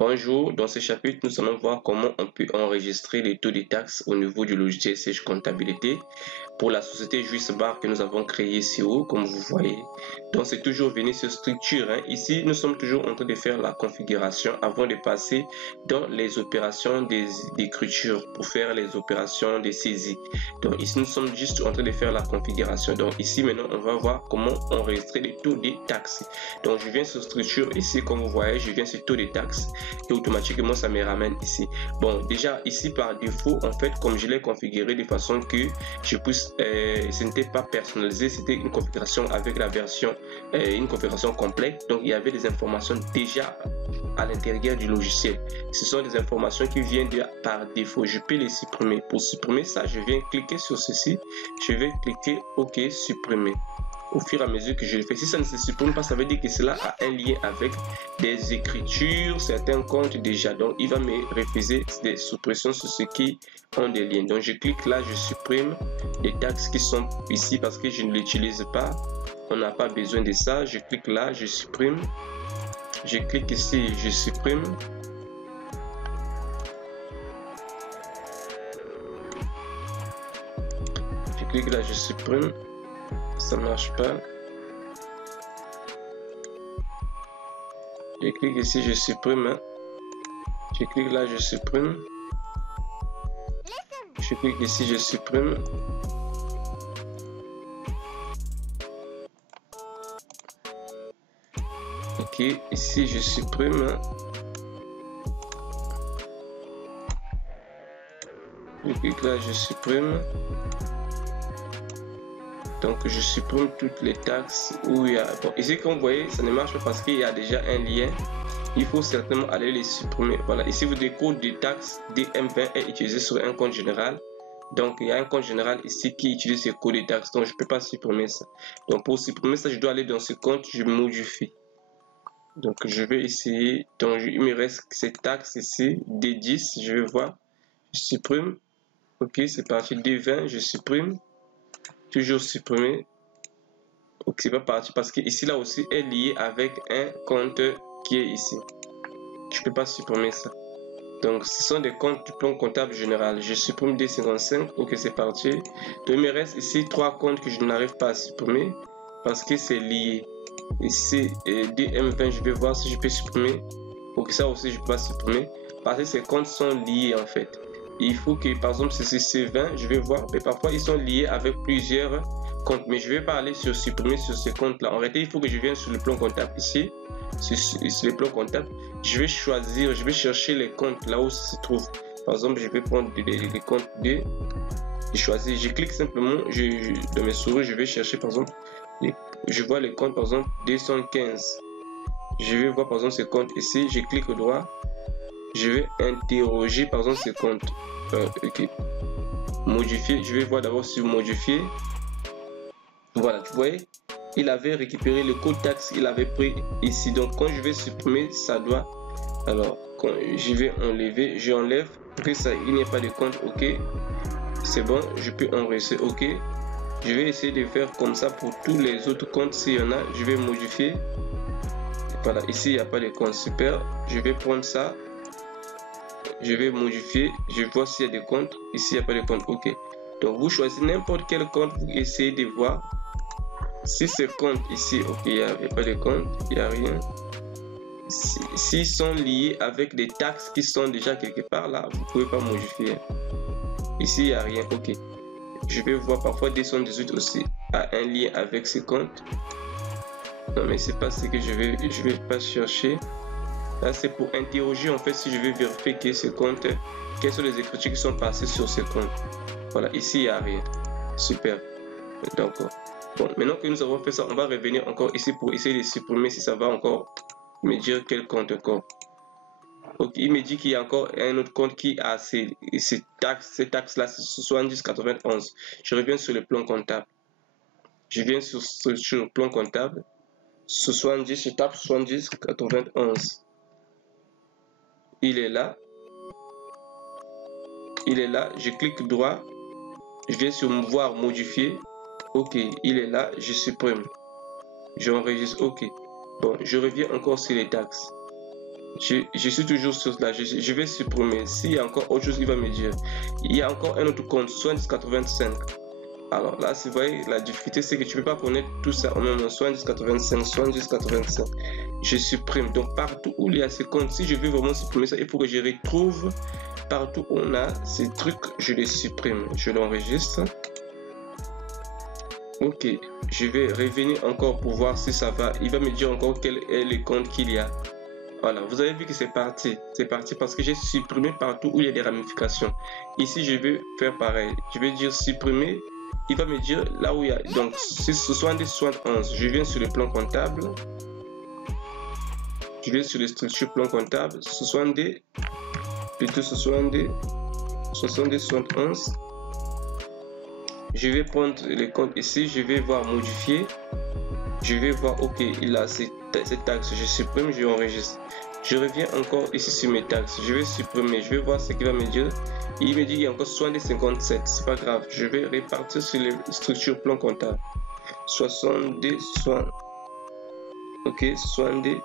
Bonjour, dans ce chapitre, nous allons voir comment on peut enregistrer les taux de taxes au niveau du logiciel Sage Comptabilité pour la société Juicebar que nous avons créée ici haut, comme vous voyez. Donc c'est toujours venir sur structure. Ici, nous sommes toujours en train de faire la configuration avant de passer dans les opérations d'écriture pour faire les opérations de saisie. Donc ici, nous sommes juste en train de faire la configuration. Donc ici, maintenant, on va voir comment enregistrer les taux de taxes. Donc je viens sur structure ici, comme vous voyez, je viens sur taux de taxes et automatiquement ça me ramène ici. Bon, déjà ici par défaut, en fait, comme je l'ai configuré de façon que je puisse, ce n'était pas personnalisé, c'était une configuration avec la version, une configuration complète. Donc il y avait des informations déjà à l'intérieur du logiciel. Ce sont des informations qui viennent par défaut. Je peux les supprimer. Pour supprimer ça, je viens cliquer sur ceci. Je vais cliquer OK, supprimer. Au fur et à mesure que je le fais, si ça ne se supprime pas, ça veut dire que cela a un lien avec des écritures, certains comptes déjà. Donc, il va me refuser des suppressions sur ceux qui ont des liens. Donc, je clique là, je supprime les taxes qui sont ici parce que je ne l'utilise pas. On n'a pas besoin de ça. Je clique là, je supprime. Je clique ici, je supprime. Je clique là, je supprime. Ça marche pas. Je clique ici, je supprime. Je clique là, je supprime. Je clique ici, je supprime. Ok, ici je supprime. Je clique là, je supprime. Donc je supprime toutes les taxes où il y a... Bon, ici comme vous voyez, ça ne marche pas parce qu'il y a déjà un lien. Il faut certainement aller les supprimer. Voilà, ici vous dites code de taxe DM20 est utilisé sur un compte général. Donc il y a un compte général ici qui utilise ce code de taxe. Donc je ne peux pas supprimer ça. Donc pour supprimer ça, je dois aller dans ce compte, je modifie. Donc je vais essayer. Donc il me reste cette taxe ici, D10, je vais voir. Je supprime. Ok, c'est parti. D20, je supprime. Toujours supprimer. Ok, c'est pas parti parce que ici là aussi est lié avec un compte qui est ici. Je peux pas supprimer ça. Donc ce sont des comptes du plan comptable général. Je supprime D55. Ok, c'est parti. Donc il me reste ici trois comptes que je n'arrive pas à supprimer parce que c'est lié. Ici DM20, je vais voir si je peux supprimer. Ok, ça aussi je peux pas supprimer parce que ces comptes sont liés en fait. Il faut que par exemple c'est C20, je vais voir, mais parfois ils sont liés avec plusieurs comptes, mais je vais pas aller sur supprimer sur ce compte là. En réalité, il faut que je vienne sur le plan comptable ici, sur le plan comptable, je vais choisir, je vais chercher les comptes là où ça se trouve. Par exemple, je vais prendre les comptes de choisir, je clique simplement, dans mes souris, je vais chercher par exemple, je vois les comptes par exemple 215. Je vais voir par exemple ce compte ici, je clique droit, je vais interroger par exemple ce compte. Ok, modifier, je vais voir d'abord sur modifier. Voilà, tu voyez, il avait récupéré le code taxe, il avait pris ici. Donc quand je vais supprimer, ça doit, alors quand je vais enlever, j'enlève pour que ça, il n'y ait pas de compte. Ok, c'est bon, je peux enregistrer. Ok, je vais essayer de faire comme ça pour tous les autres comptes. S'il y en a, je vais modifier. Voilà, ici il n'y a pas de compte. Super, je vais prendre ça, je vais modifier, je vois s'il y a des comptes. Ici il n'y a pas de compte. Ok, donc vous choisissez n'importe quel compte, vous essayez de voir si ce compte ici. Ok, il n'y a pas de compte, il n'y a rien. S'ils sont liés avec des taxes qui sont déjà quelque part là, vous ne pouvez pas modifier. Ici il n'y a rien. Ok, je vais voir parfois 218 aussi a un lien avec ce compte. Non mais c'est pas ce que je vais pas chercher. Là c'est pour interroger en fait si je vais vérifier que ce compte, quelles sont les écritures qui sont passées sur ce compte. Voilà, ici il n'y a rien. Super. Donc bon, maintenant que nous avons fait ça, on va revenir encore ici pour essayer de supprimer si ça va encore me dire quel compte encore. Donc il me dit qu'il y a encore un autre compte qui a ces taxes là, 7091. Je reviens sur le plan comptable. Je viens sur le plan comptable. 70, je tape 70 91. Il est là. Il est là. Je clique droit. Je vais sur voir modifier. Ok, il est là. Je supprime. J'enregistre. Ok. Bon, je reviens encore sur les taxes. Je suis toujours sur cela. Je vais supprimer. S'il y a encore autre chose, il va me dire. Il y a encore un autre compte, 7085. Alors là, vous voyez, la difficulté, c'est que tu ne peux pas connaître tout ça en même temps. 7085, 7085. Je supprime. Donc, partout où il y a ce compte, si je veux vraiment supprimer ça, il faut que je retrouve partout où on a ces trucs, je les supprime. Je l'enregistre. Ok, je vais revenir encore pour voir si ça va. Il va me dire encore quel est le compte qu'il y a. Voilà, vous avez vu que c'est parti. C'est parti parce que j'ai supprimé partout où il y a des ramifications. Ici, je vais faire pareil. Je vais dire supprimer. Il va me dire là où il y a. Donc, c'est 7071. Je viens sur le plan comptable. Je vais sur les structures plan comptable. 70. Plutôt 70. 71. Je vais prendre les comptes ici. Je vais voir modifier. Je vais voir, ok, il a ces taxes. Je supprime, je enregistre. Je reviens encore ici sur mes taxes. Je vais supprimer. Je vais voir ce qu'il va me dire. Il me dit qu'il y a encore 70,57. C'est pas grave. Je vais répartir sur les structures plan comptable. 70, 60. Ok, 70,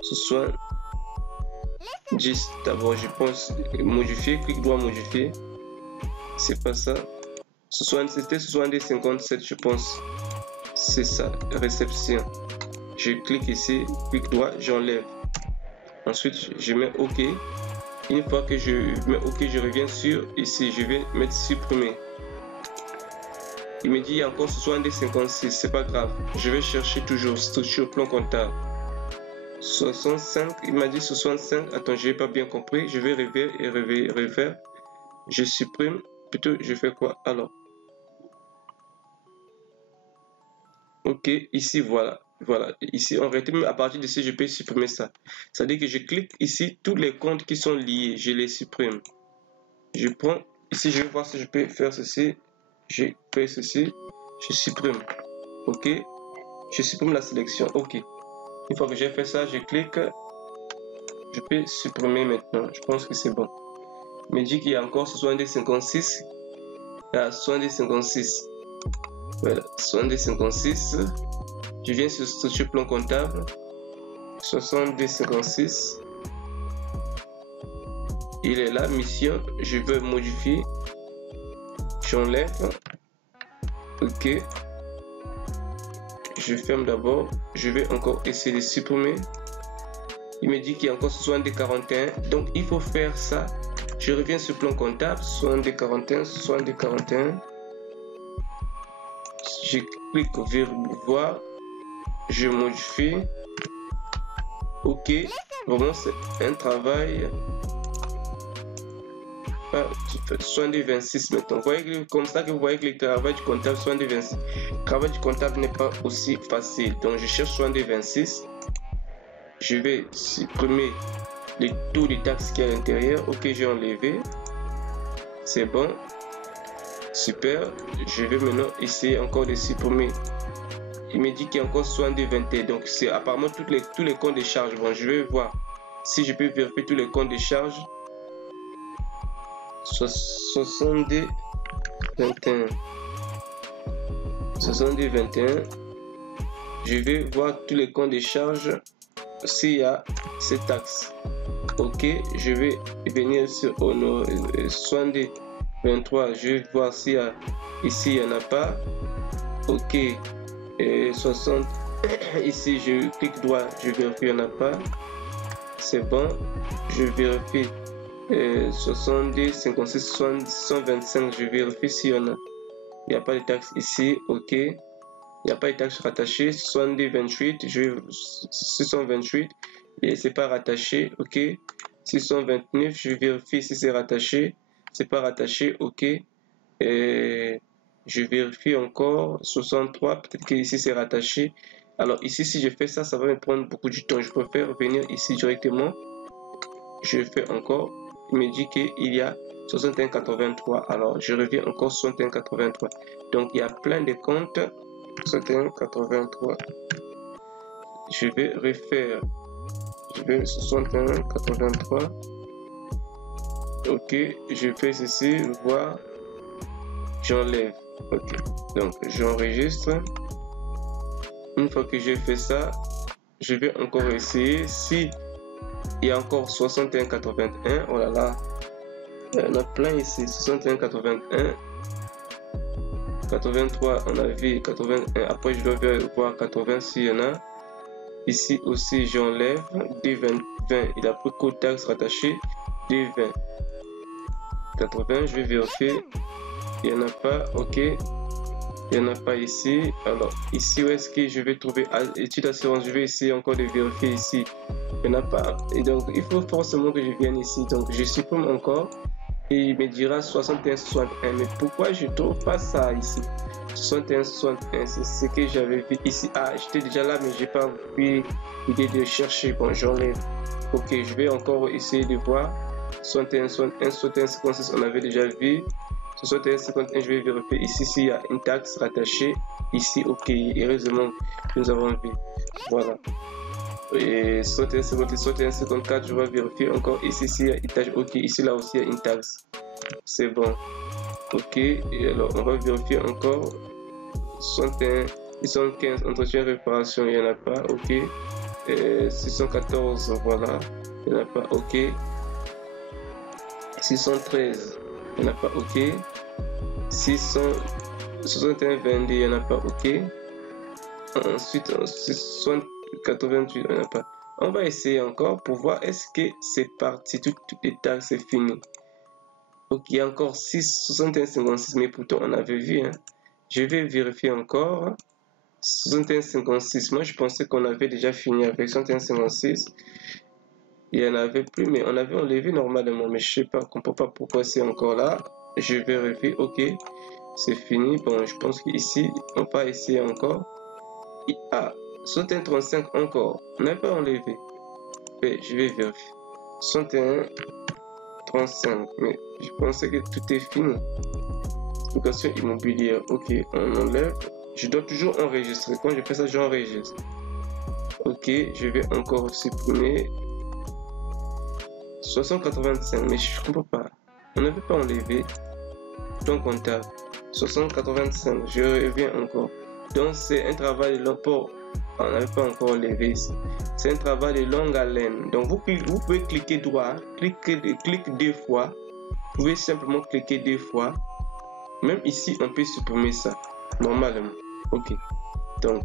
70. D'abord, je pense modifier. Clic droit modifier. C'est pas ça. C'était 70,57, je pense. C'est ça, réception. Je clique ici, clic droit, j'enlève. Ensuite, je mets OK. Une fois que je mets OK, je reviens sur ici. Je vais mettre supprimer. Il me dit encore 70,56, c'est pas grave. Je vais chercher toujours structure plan comptable. 65, il m'a dit 65. Attends, je n'ai pas bien compris. Je vais refaire. Je supprime. Plutôt, je fais quoi alors? Ok, ici voilà, ici en réalité même à partir d'ici je peux supprimer ça. C'est à dire que je clique ici, tous les comptes qui sont liés, je les supprime. Je prends ici, je vais voir si je peux faire ceci. Je fais ceci, je supprime. Ok, je supprime la sélection. Ok, une fois que j'ai fait ça, je clique, je peux supprimer maintenant. Je pense que c'est bon. Il me dit qu'il y a encore 70,56. Il y a 70,56. Voilà, 70,56. Je viens sur structure plan comptable. 70,56. Il est là, mission. Je veux modifier. J'enlève. Ok. Je ferme d'abord. Je vais encore essayer de supprimer. Il me dit qu'il y a encore 70,41. Donc il faut faire ça. Je reviens sur plan comptable. 70,41. 70,41. Je clique vers voir, je modifie. Ok, vraiment c'est un travail. 70,26 maintenant. Vous voyez que, comme ça que vous voyez que le travail du comptable 70,26. Le travail du comptable n'est pas aussi facile. Donc je cherche 70,26. Je vais supprimer le taux de taxes qui est à l'intérieur. Ok, j'ai enlevé. C'est bon. Super, je vais maintenant essayer encore de supprimer. Il me dit qu'il y a encore 70,21. Donc c'est apparemment tous les comptes de charge. Bon, je vais voir si je peux vérifier tous les comptes de charge. 70,21. 70,21. Je vais voir tous les comptes de charge s'il y a ces taxes. Ok, je vais venir sur 70. 23, je vais voir s'il y a ici, il n'y en a pas. Ok, 60, ici je clique droit, je vérifie, il n'y en a pas. C'est bon, je vérifie 70, 56, 60, 125, je vérifie s'il y en a. Il n'y a pas de taxes ici, ok. Il n'y a pas de taxes rattachées. 70, 28, 628, et c'est pas rattaché, ok. 629, je vérifie si c'est rattaché. C'est pas rattaché, ok. Et je vérifie encore 63, peut-être que ici c'est rattaché. Alors ici si je fais ça, ça va me prendre beaucoup de temps. Je préfère venir ici directement. Je fais encore. Il me dit qu'il y a 61,83. Alors je reviens encore 61,83. Donc il y a plein de comptes. 61,83. Je vais refaire. Je vais 61,83. Ok, je fais ceci, voir, j'enlève. Ok, donc j'enregistre. Une fois que j'ai fait ça, je vais encore essayer. Si Il y a encore 61,81. Oh là là. Il y en a plein ici. 61,81. 83, on a vu 81. Après, je dois voir 80 s'il y en a. Ici aussi, j'enlève. D20, 20. Il a pris code taxe rattaché. D20. 80, je vais vérifier. Il n'y en a pas. Ok. Il n'y en a pas ici. Alors, ici, où est-ce que je vais trouver études d'assurance? Je vais essayer encore de vérifier ici. Il n'y en a pas. Et donc, il faut forcément que je vienne ici. Donc, je supprime encore. Et il me dira 61, 61. Mais pourquoi je ne trouve pas ça ici? 61, 61, c'est ce que j'avais vu ici. Ah, j'étais déjà là, mais j'ai pas eu l'idée de chercher. Bon, j'enlève. Ok, je vais encore essayer de voir. 61, 61, 61, 56, on avait déjà vu. 61, 51, je vais vérifier ici s'il y a une taxe rattachée. Ici, ok, heureusement, nous avons vu. Voilà. Et 61, 56, 61, 54, je vais vérifier encore ici s'il y a une taxe. Ok, ici, là aussi, il y a une taxe. C'est bon. Ok, et alors, on va vérifier encore. 61, 75, entretien, réparation, il n'y en a pas. Ok. 614, voilà. Il n'y en a pas. Ok. 613, il n'y en a pas. Ok. 661, 22, il n'y en a pas. Ok. Ensuite, 688, il n'y en a pas. On va essayer encore pour voir est-ce que c'est parti. Toutes les taxes, c'est fini. Ok, il y a encore 61, 56, mais pourtant on avait vu. Hein. Je vais vérifier encore. 61, 56. Moi, je pensais qu'on avait déjà fini avec 61, 56. Il n'y en avait plus, mais on avait enlevé normalement. Mais je ne sais pas, je ne comprends pas pourquoi c'est encore là. Je vérifie. Ok, c'est fini. Bon, je pense qu'ici, on va essayer encore. Ah, 61, 35 encore. On n'a pas enlevé. Mais je vais vérifier. 61, 35. Mais je pensais que tout est fini. Location immobilière. Ok, on enlève. Je dois toujours enregistrer. Quand je fais ça, j'enregistre. Ok, je vais encore supprimer. 685, mais je ne comprends pas. On n'avait pas enlevé. Donc comptable. 685, je reviens encore. Donc c'est un travail de long. On n'avait pas encore enlevé ici. C'est un travail de longue haleine. Donc vous pouvez cliquer droit, cliquez deux fois. Vous pouvez simplement cliquer deux fois. Même ici, on peut supprimer ça. Normalement. Ok. Donc,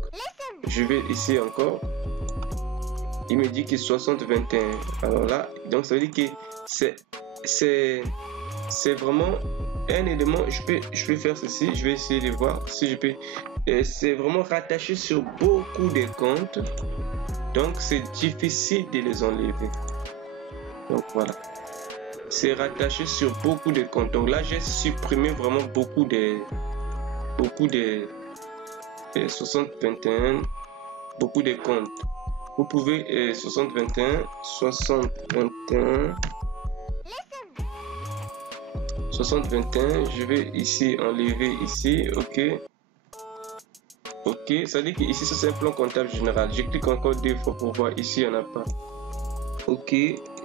je vais ici encore. Il me dit que 60-21. Alors là, donc ça veut dire que c'est vraiment un élément. Je peux faire ceci. Je vais essayer de voir si je peux. C'est vraiment rattaché sur beaucoup de comptes. Donc, c'est difficile de les enlever. Donc, voilà. C'est rattaché sur beaucoup de comptes. Donc là, j'ai supprimé vraiment beaucoup de 60-21, beaucoup de comptes. Vous pouvez 60-21, 60-21, 60-21. Je vais ici enlever ici. Ok. Ok. Ça dit que ici c'est un plan comptable général. Je clique encore deux fois pour voir. Ici, il n'y en a pas. Ok.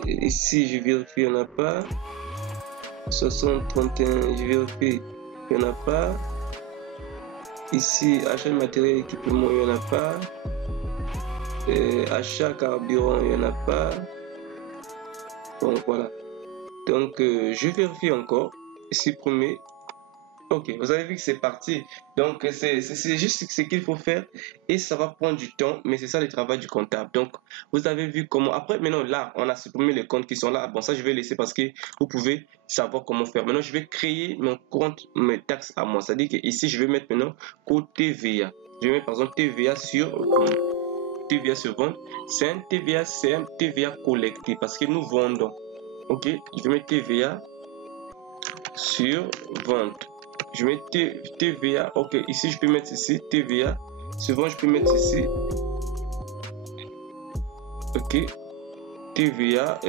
Ici, je vérifie, il n'y en a pas. 60-31, je vérifie, il n'y en a pas. Ici, achat de matériel équipement, il n'y en a pas. Achat carburant, il n'y en a pas. Donc voilà. Donc je vérifie encore. Supprimer. Ok, vous avez vu que c'est parti. Donc c'est juste ce qu'il faut faire et ça va prendre du temps, mais c'est ça le travail du comptable. Donc vous avez vu comment. Après maintenant là, on a supprimé les comptes qui sont là. Bon, ça je vais laisser parce que vous pouvez savoir comment faire. Maintenant je vais créer mon compte, mes taxes à moi. C'est-à-dire que ici je vais mettre maintenant code TVA. Je vais mettre par exemple TVA sur vente. C'est un TVA collecté parce que nous vendons. Ok, je vais mettre TVA sur vente. Je mets TVA. Ok, ici je peux mettre ici TVA. Souvent je peux mettre ici. Ok, TVA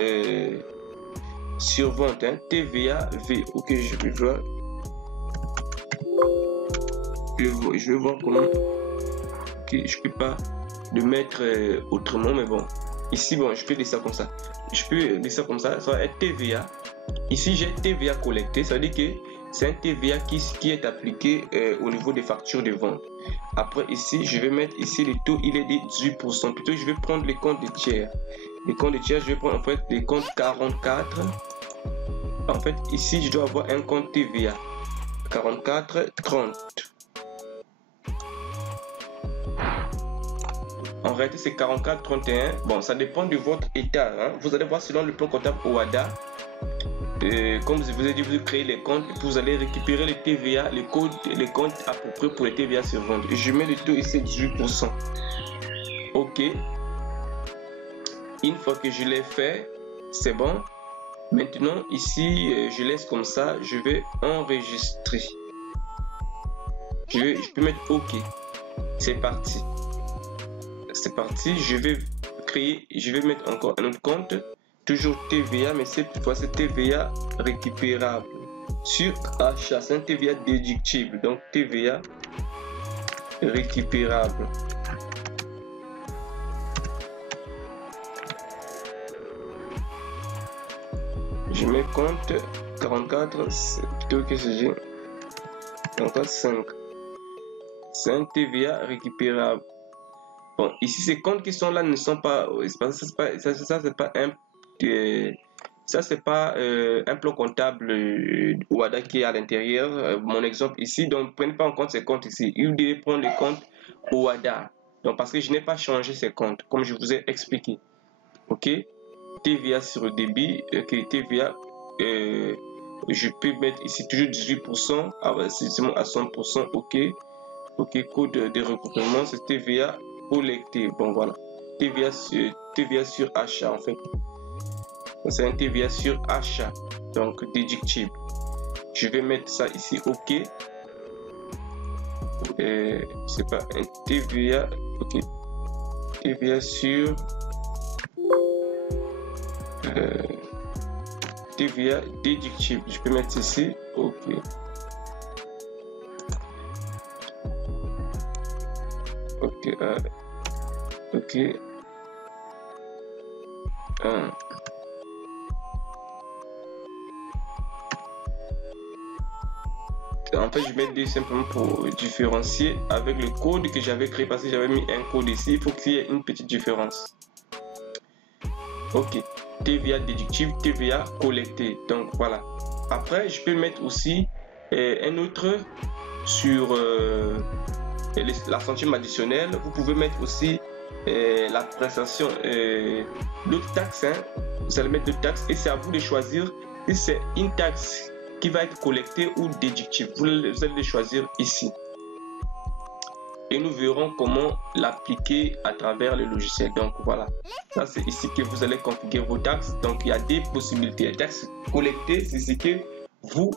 sur vente. Hein, TVA V. Ok, je vais voir. Je vais voir comment. Ok, je peux pas le mettre autrement, mais bon. Ici, bon, je peux laisser ça comme ça. Je peux laisser ça comme ça. Ça va être TVA. Ici, j'ai TVA collecté. Ça veut dire que c'est un TVA qui est appliqué au niveau des factures de vente. Après, ici, je vais mettre ici le taux, il est de 18%. Plutôt, je vais prendre les comptes de tiers. le compte de tiers, je vais prendre en fait le compte 44. En fait, ici, je dois avoir un compte TVA. 44 30. En réalité, c'est 44 31. Bon, ça dépend de votre état. Hein. Vous allez voir selon le plan comptable OHADA. Comme je vous ai dit, vous créez les comptes, vous allez récupérer les TVA, les comptes à peu près pour les TVA sur vente. Je mets le taux ici 18%. OK. Une fois que je l'ai fait, c'est bon. Maintenant, ici, je laisse comme ça. Je vais enregistrer. Je peux mettre OK. C'est parti. C'est parti. Je vais créer, je vais mettre encore un autre compte. Toujours TVA, mais cette fois c'est TVA récupérable sur achat. C'est un TVA déductible. Donc TVA récupérable. Je mets compte 44, c'est plutôt que j'ai 44 5. C'est un TVA récupérable. Bon, ici ces comptes qui sont là ne sont pas, ça c'est pas un plan comptable OHADA qui est à l'intérieur. Mon exemple ici, donc ne prenez pas en compte ces comptes ici. Vous devez prendre les comptes OHADA. Donc parce que je n'ai pas changé ces comptes comme je vous ai expliqué. Ok. TVA sur le débit. Ok. TVA. Je peux mettre ici toujours 18%. À 100%. Ok. Ok. Code de recouvrement, c'est TVA collecté. Bon voilà. TVA sur achat en fait. C'est un TVA sur achat. Donc déductible. Je vais mettre ça ici. Ok. C'est pas un TVA. Ok. TVA sur TVA déductible. Je peux mettre ici. Ok. Ok. Ok. En fait, je mets simplement pour différencier avec le code que j'avais créé parce que j'avais mis un code ici. Il faut qu'il y ait une petite différence. Ok. TVA déductible, TVA collecté. Donc voilà. Après, je peux mettre aussi un autre sur la centième additionnelle. Vous pouvez mettre aussi la prestation d'autres taxes. Hein. Vous allez mettre d'autres taxes et c'est à vous de choisir si c'est une taxe qui va être collectée ou déductible. Vous allez les choisir ici. Et nous verrons comment l'appliquer à travers le logiciel. Donc voilà, ça c'est ici que vous allez configurer vos taxes. Donc il y a des possibilités. Les taxes collectées, c'est ce que vous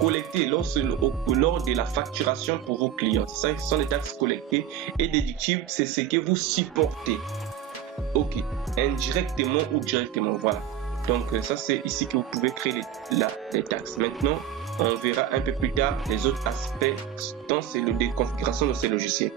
collectez lors de la facturation pour vos clients. Ça, ce sont les taxes collectées. Et déductibles, c'est ce que vous supportez. Ok, indirectement ou directement. Voilà. Donc ça c'est ici que vous pouvez créer les taxes. Maintenant, on verra un peu plus tard les autres aspects dans la configuration de ces logiciels.